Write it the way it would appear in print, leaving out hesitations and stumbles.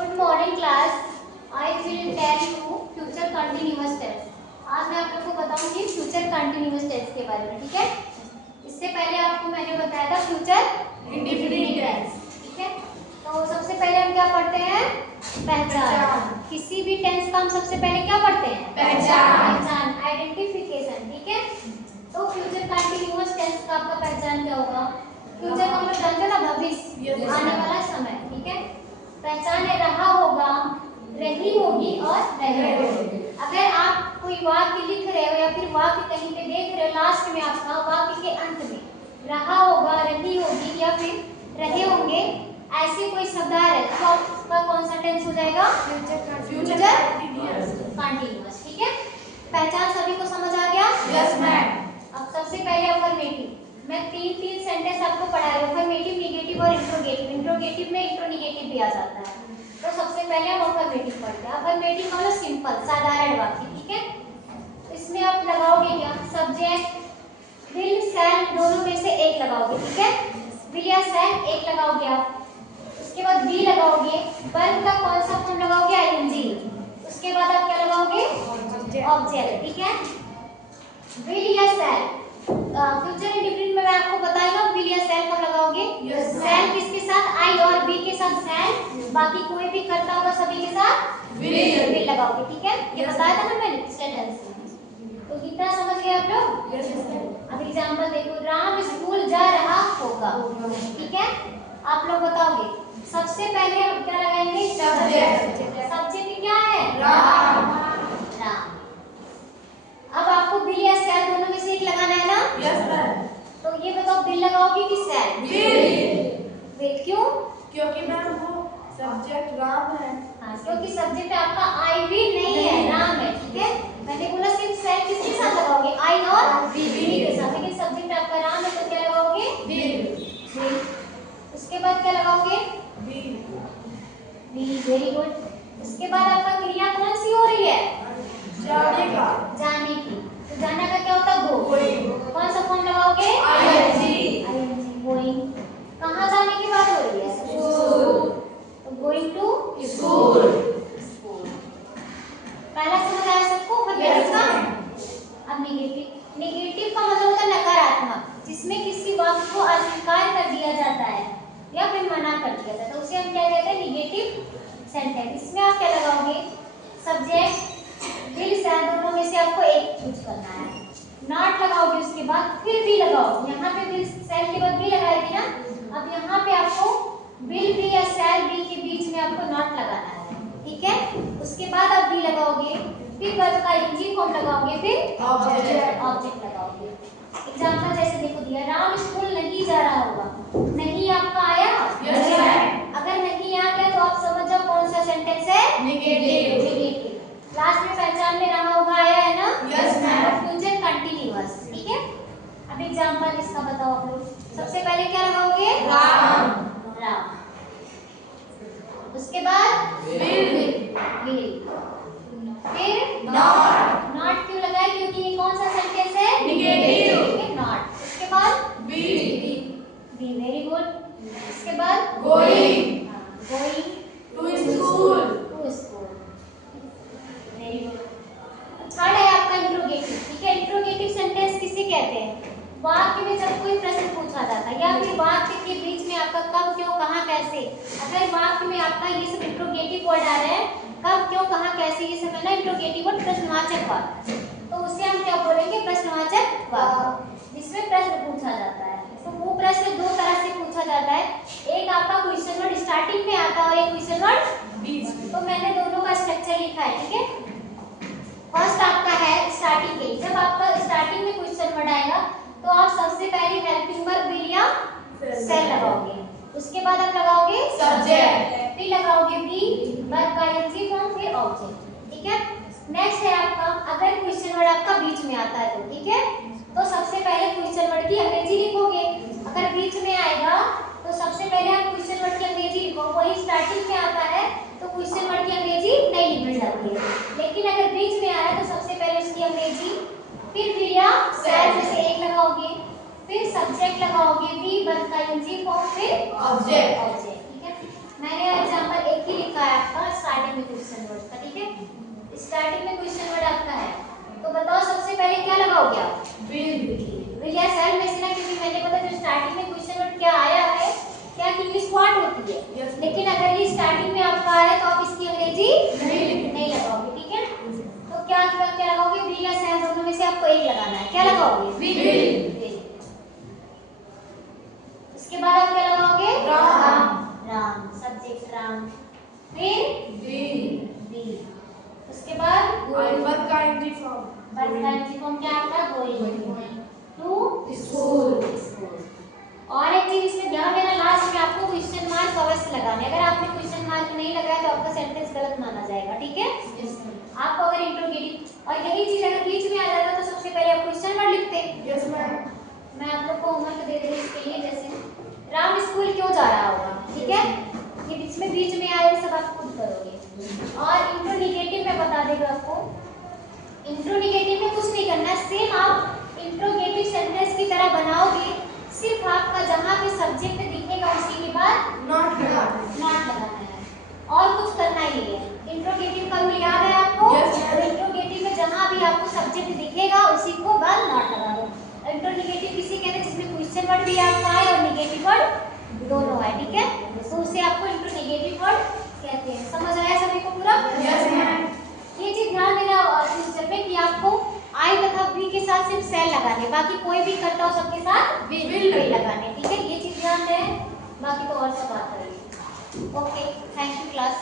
Good morning class. I will tell you future continuous tense. आज मैं आप लोग को बताऊंगी फ्यूचर कंटिन्यूअस टेंस के बारे में, ठीक है। इससे पहले आपको मैंने बताया था फ्यूचर इंडेफिनिट टेंस, ठीक है। तो सबसे पहले हम क्या पढ़ते हैं? पहचान। किसी भी टेंस का हम सबसे पहले क्या पढ़ते हैं? पहचान, आइडेंटिफिकेशन, ठीक है। तो फ्यूचर कंटिन्यूअस टेंस का आपका पहचान क्या होगा? फ्यूचर का मतलब जानते हो ना, भविष्य, आने वाला समय, ठीक है। पहचान है रहा होगा, रही होगी और रहेगी। अगर आप कोई वाक्य लिख रहे हो या फिर वाक्य कहीं पे देख रहे हो, लास्ट में आपका वाक्य के अंत में रहा होगा, रही होगी या फिर रहे होंगे ऐसे कोई शब्द आ रहे तो आपका कौन सा टेंस हो जाएगा? फ्यूचर कंटिन्यूअस, ठीक है। पहचान सभी को समझ आ गया? Yes ma'am. अब सबसे पहले अफर्मेटिव। मैं तीन सेंटेंस आपको पढ़ा रही हूँ, अफर्मेटिव, नेगेटिव और इंट्रोगेटिव। इंट्रोगेटिव में इंट्रोनेगेटिव भी आ जाता है। तो सबसे पहले हम अफर्मेटिव पढ़ते हैं। अफर्मेटिव मतलब सिंपल, साधारण वाक्य, ठीक है। इसमें आप लगाओगे क्या? सब्जेक्ट, विल, शैल, दोनों में से एक लगाओगे, ठीक है। विल या शैल एक लगाओगे आप, उसके बाद बी लगाओगे, वर्ब का कौन सा फॉर्म लगाओगे? आईएनजी। उसके बाद आप क्या लगाओगे? ऑब्जेक्ट, ठीक है। विल या शैल, फ्यूचर इंडेफिनिट में मैं आपको बताऊंगा विल या शैल कब लगाओगे। शैल किसके साथ? आई और बी के साथ शैल, बाकी कोई भी करता होगा सभी के साथ विल लगाओगे, ठीक है। ये बताया था ना मैंने सेंटेंस। तो कितना समझ गए आप लोग? अब एग्जांपल देखो, राम स्कूल जा रहा होगा, ठीक है। आप लोग बताओगे। सबसे पहले हम क्या लगाएंगे? सब्जेक्ट। सब्जेक्ट क्या है? राम। अब आपको विल या शैल दोनों में से एक लगाना है ना? Yes ma'am. तो ये बताओ, विल लगाओगे कि शैल? विल क्यों? क्योंकि मैम वो सब्जेक्ट राम है। हाँ, क्योंकि सब्जेक्ट आपका आई भी नहीं है, राम है, ठीक है। मैंने बोला सिर्फ शैल किसके साथ लगाओगे? आई और बी के साथ, लेकिन सब्जेक्ट आपका राम है तो क्या लगाओगे? विल। उसके बाद क्या लगाओगे? बी। Very good. उसके बाद आपका क्रिया कौन सी हो रही है? जाने की। तो जाना का क्या होता है? गो। कौन सा फॉर्म लगाओगे? आईएनजी। गोइंग। कहाँ जाने की बात हो रही है? स्कूल। तो गोइंग टू स्कूल। पहला समझ आया सबको? नेगेटिव का। अब नेगेटिव। नेगेटिव का मतलब होता है नकारात्मक, जिसमें किसी वाक्य को अस्वीकार कर दिया जाता है या फिर मना कर दिया जाता है, उसे हम क्या कहते हैं? Negative sentence. इसमें आप क्या लगाओगे? सब्जेक्ट, विल, शैल, दोनों में से आपको एक चूज करना है। नॉट लगाओगे, उसके बाद फिर भी लगाओ। यहाँ पे विल शैल के बाद भी लगाएगी ना, अब यहाँ पे आपको विल भी या शैल भी के बीच में आपको नॉट लगाना है, ठीक है। उसके बाद आप भी लगाओगे, फिर वर्ब का आईएनजी फॉर्म लगाओगे, फिर ऑब्जेक्ट लगाओगे। एग्जांपल जैसे देखो दिया, राम स्कूल नहीं जा रहा होगा। नहीं आपका आया? Yes ma'am. अगर नहीं आ गया तो आप समझ जाओ कौन सा सेंटेंस है? नेगेटिव। लास्ट में पहचान में रहा होगा आया है ना? Yes ma'am. फ्यूचर कंटिन्यूअस, ठीक है। अब एग्जांपल इसका बताओ आप लोग। सबसे पहले क्या लगाओगे? राम। उसके बाद विल। फिर नॉट। नॉट क्यों लगाए? क्योंकि ये कौन सा सेंटेंस है? नेगेटिव। ठीक है, नॉट। उसके बाद बी। Very good. उसके बाद going going to school. Very good. Third है आपका इंट्रोगेटिव, ठीक है। इंट्रोगेटिव सेंटेंस किसे कहते हैं? वाक्य में जब कोई प्रश्न पूछा जाता है या फिर वाक्य के बीच में आपका कब, क्यों, कहाँ, कैसे, अगर वाक्य में आपका ये सब इंट्रोगेटिव वर्ड आ रहा है, कब, क्यों, कहाँ, कैसे, ये सब है ना इंट्रोगेटिव वर्ड, प्रश्नवाचक वाक्य, तो उसे हम क्या बोलेंगे? प्रश्नवाचक वाक्य, जिसमें प्रश्न पूछा जाता है। तो वो प्रश्न दो तरह से पूछा जाता है, एक आपका क्वेश्चन वर्ड स्टार्टिंग में आता है और एक क्वेश्चन वर्ड बीच में। तो मैंने दोनों का स्ट्रक्चर लिखा है, ठीक है। फर्स्ट आपका है स्टार्टिंग के, जब आपका स्टार्टिंग में क्वेश्चन वर्ड आएगा तो आप सबसे पहले हेल्पिंग वर्ब विल या शैल लगाओगे। उसके बाद आप लगाओगे सब्जेक्ट, फिर लगाओगे बी, वर्ब का आईएनजी फॉर्म, फिर ऑब्जेक्ट, ठीक है। नेक्स्ट है आपका, अगर क्वेश्चन वर्ड आपका बीच में आता है तो, ठीक है, तो सबसे पहले क्वेश्चन वर्ड की अंग्रेजी लिखोगे। अगर बीच में आएगा तो सबसे पहले आप क्वेश्चन वर्ड की अंग्रेजी लिखो। वही स्टार्टिंग में आता है तो क्वेश्चन वर्ड की अंग्रेजी नहीं लिखी जाती है, लेकिन अगर बीच में आ रहा है तो सबसे पहले उसकी अंग्रेजी, फिर विल या शैल में से एक लगाओगे, फिर सब्जेक्ट लगाओगे, बी, वर्ब का आईएनजी फॉर्म, फिर ऑब्जेक्ट। ठीक है। मैंने एग्जांपल एक ही लिखा है आपका, क्या लगाओगे आप? will, विल या शैल में से ना, क्योंकि मैंने पता जो स्टार्टिंग में क्वेश्चन वर्ड क्या आया है, क्या कि इंग्लिश व्हाट होती है, Yes. लेकिन अगर ये स्टार्टिंग में आपका आया तो आप इसकी अंग्रेजी नहीं नहीं लगाओगे, ठीक है। तो क्या क्या लगाओगे? विल या शैल दोनों में से आपको एक लगाना है। क्या लगाओगे? will, उसके बाद आप क्या लगाओगे? राम, राम सब्जेक्ट राम, फिर will, बी, उसके बाद I work kindly from verb का फॉर्म क्या आपका? गोइंग टू school, और एक चीज इसमें ध्यान देना, लास्ट में आपको क्वेश्चन मार्क अवश्य लगाने। अगर आपने क्वेश्चन मार्क नहीं लगाया तो आपका सेंटेंस गलत माना जाएगा, ठीक है। आपको अगर इंट्रोगेटिव और यही चीज अगर बीच में आ जाता तो सबसे पहले आप क्वेश्चन वर्ड लिखते। yes ma'am, मैं आप लोग को होमवर्क दे रही हूं इसके लिए, जैसे राम स्कूल क्यों जा रहा होगा, ठीक है। ये बीच में आए सब आप खुद करोगे। और इंट्रोगेटिव में बता देगा आपको, इंट्रोगेटिव में कुछ नहीं करना, सेम आप इंट्रोगेटिव सेंटेंस की तरह बनाओगे, सिर्फ आपका जहां पे सब्जेक्ट दिखेगा उसी के बाद not that, नॉट लगाना है, और कुछ करना ही नहीं है। इंट्रोगेटिव का रूल याद है आपको? Yes. और इंट्रोगेटिव में जहां भी आपको सब्जेक्ट दिखेगा उसी को बाद नॉट लगा दो। इंट्रोगेटिव किसी कहते हैं जिसमें क्वेश्चन वर्ड भी आपका है और नेगेटिव वर्ड दोनों है, ठीक है। तो उसे आपको इंट्रोगेटिव वर्ड कहते हैं। समझ आया सभी को पूरा? yes ma'am, ये चीज ध्यान देना टीचर पे कि आपको आई तथा वी के साथ सिर्फ सेल लगाने, बाकी कोई भी करता हो सबके साथ विल लगाने, ठीक है। ये चीज ध्यान दें, बाकी तो और सब बात करेंगे। Okay, thank you class.